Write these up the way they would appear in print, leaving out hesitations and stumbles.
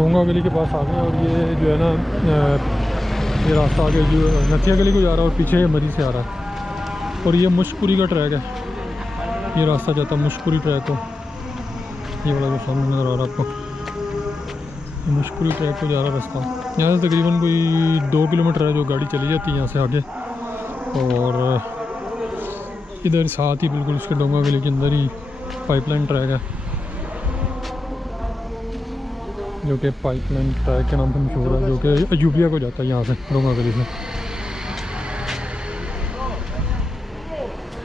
डोंगा गली के पास आ गए और ये जो है ना ये रास्ता आगे जो नथिया गली को जा रहा है और पीछे मरी से आ रहा है। और ये मुश्कपुरी का ट्रैक है, ये रास्ता जाता है मुश्कपुरी ट्रैक को। ये वाला जो सामने नज़र आ रहा है आपको, ये मुश्कपुरी ट्रैक को जा रहा रास्ता। यहाँ से तकरीबन कोई 2 किलोमीटर है जो गाड़ी चली जाती है यहाँ से आगे। और इधर साथ ही बिल्कुल उसके डोंगा गली के अंदर ही पाइपलाइन ट्रैक है, जो कि पाइपलाइन ट्रैक के नाम से मशहूर है, जो कि अयूबिया को जाता है यहाँ से डोंगा गली से।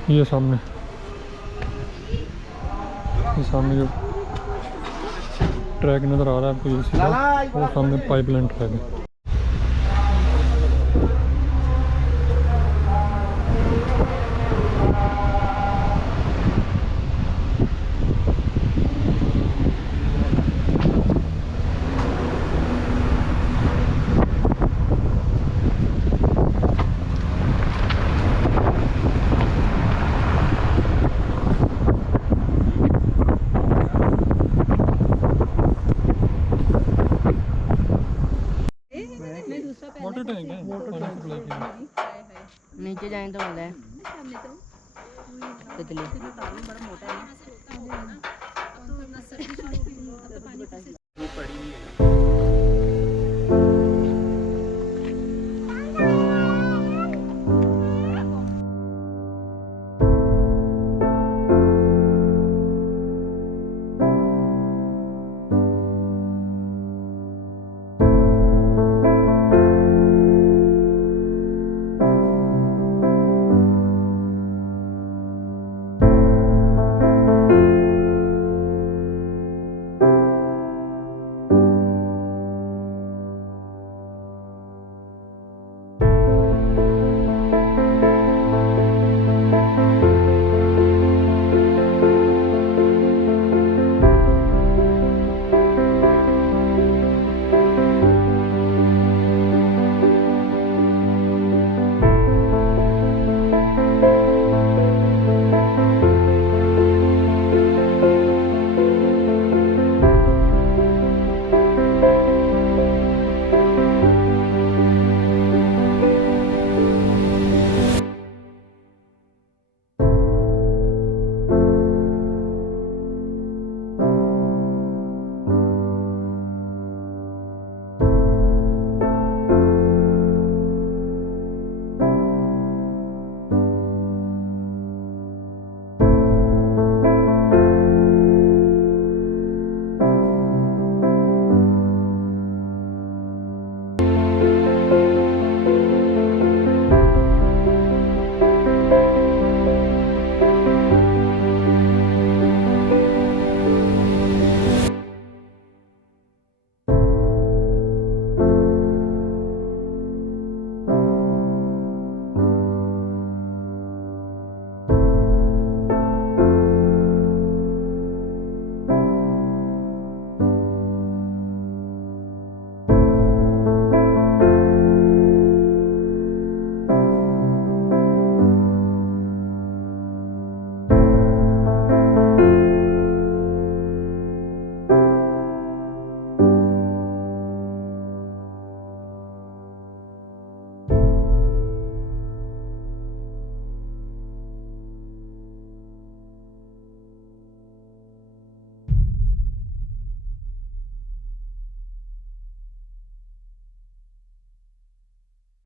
ये सामने जो ट्रैक नज़र आ रहा है आपको, ये सीधा वो सामने पाइपलाइन ट्रैक है। वाटर टैंक है, पानी सप्लाई की। नीचे जाए तो बोला है तितली।